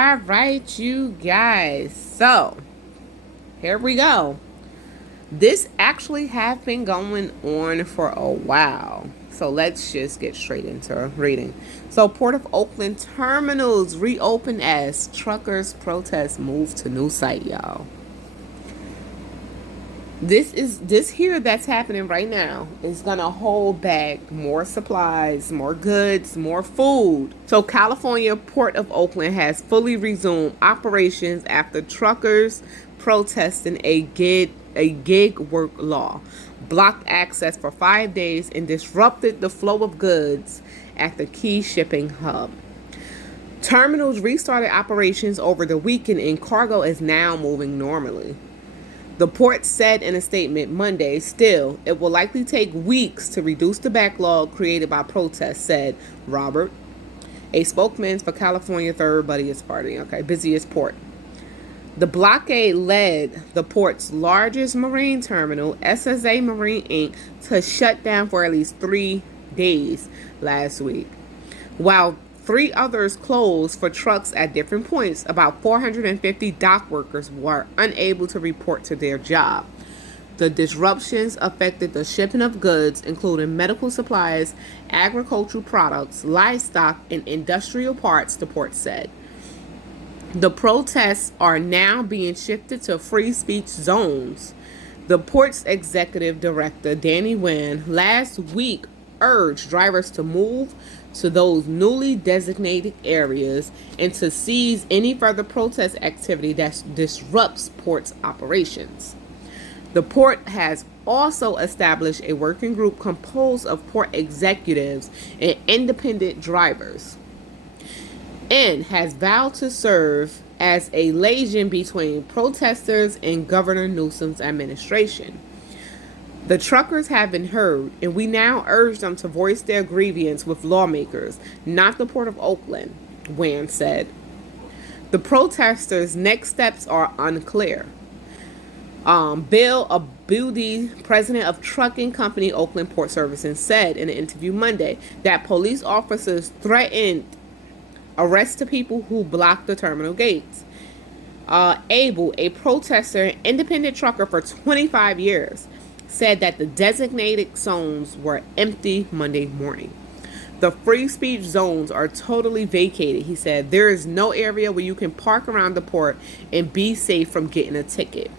All right, you guys. So, here we go. This actually have been going on for a while. So let's just get straight into reading. So Port of Oakland terminals reopen as truckers protest move to new site, y'all. This here that's happening right now is gonna hold back more supplies, more goods, more food. So California Port of Oakland has fully resumed operations after truckers protesting a gig work law blocked access for 5 days and disrupted the flow of goods at the key shipping hub. Terminals restarted operations over the weekend and cargo is now moving normally. The port said in a statement Monday, still, it will likely take weeks to reduce the backlog created by protests, said Robert, a spokesman for California third busiest port. The blockade led the port's largest marine terminal, SSA Marine Inc., to shut down for at least 3 days last week. While 3 others closed for trucks at different points, about 450 dock workers were unable to report to their job. The disruptions affected the shipping of goods, including medical supplies, agricultural products, livestock, and industrial parts, the port said. The protests are now being shifted to free speech zones. The port's executive director, Danny Wynn, last week urged drivers to move to those newly designated areas and to seize any further protest activity that disrupts port's operations. The port has also established a working group composed of port executives and independent drivers and has vowed to serve as a liaison between protesters and Governor Newsom's administration. The truckers have been heard, and we now urge them to voice their grievance with lawmakers, not the Port of Oakland, Wan said. The protesters' next steps are unclear. Bill Abudi, president of trucking company Oakland Port Services, said in an interview Monday that police officers threatened arrest the people who blocked the terminal gates. Abel, a protester and independent trucker for 25 years, said that the designated zones were empty Monday morning. The free speech zones are totally vacated, he said. There is no area where you can park around the port and be safe from getting a ticket.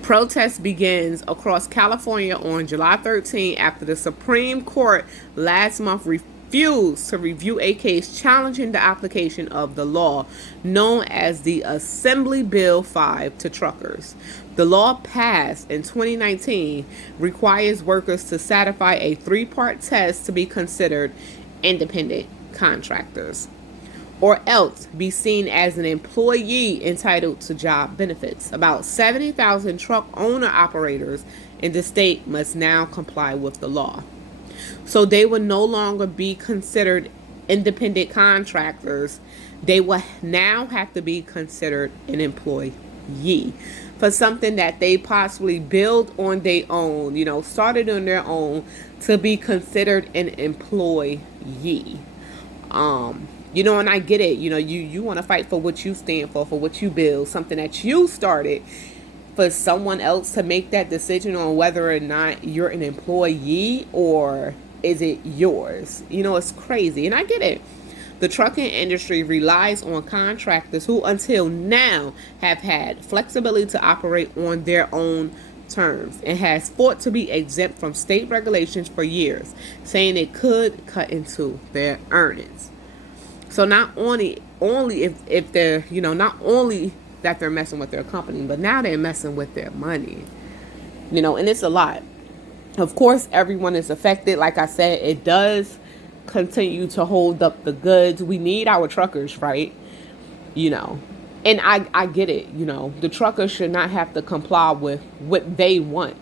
Protest begins across California on July 13 after the Supreme Court last month refused to review a case challenging the application of the law known as the Assembly Bill 5 to truckers. The law passed in 2019 requires workers to satisfy a 3-part test to be considered independent contractors, or else be seen as an employee entitled to job benefits. About 70,000 truck owner operators in the state must now comply with the law. So they will no longer be considered independent contractors. They will now have to be considered an employee for something that they possibly build on their own, started on their own, to be considered an employee. And I get it. You want to fight for what you stand for what you build, something that you started. For someone else to make that decision on whether or not you're an employee or is it yours, it's crazy. And I get it. The trucking industry relies on contractors who until now have had flexibility to operate on their own terms and has fought to be exempt from state regulations for years, saying it could cut into their earnings. So not only if they're, not only that they're messing with their company, but now they're messing with their money, and it's a lot. Of course, everyone is affected. Like I said, it does continue to hold up the goods. We need our truckers, right? And I get it. The truckers should not have to comply with what they want.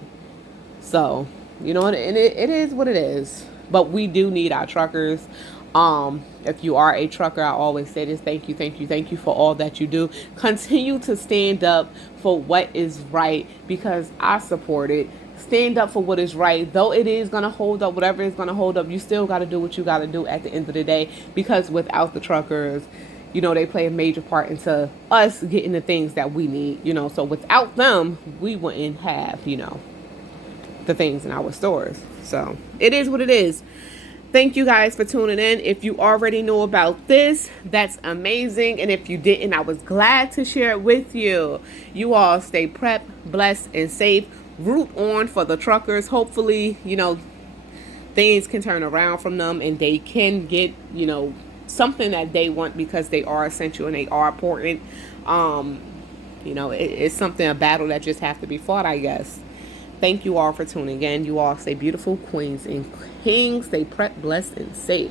So, and it is what it is. But we do need our truckers. If you are a trucker, I always say this: thank you for all that you do. Continue to stand up for what is right, because I support it. Stand up for what is right. Though it is going to hold up, whatever is going to hold up, you still got to do what you got to do at the end of the day, because without the truckers, you know, they play a major part into us getting the things that we need, you know. So without them, we wouldn't have, you know, the things in our stores. So it is what it is. Thank you guys for tuning in. If you already know about this, that's amazing. And if you didn't, I was glad to share it with you. You all stay prepped, blessed, and safe. Root on for the truckers. Hopefully, you know, things can turn around from them and they can get, you know, something that they want, because they are essential and they are important. You know, it's something, a battle that just have to be fought, I guess. Thank you all for tuning in. You all stay beautiful, queens and kings. Stay prepped, blessed, and safe.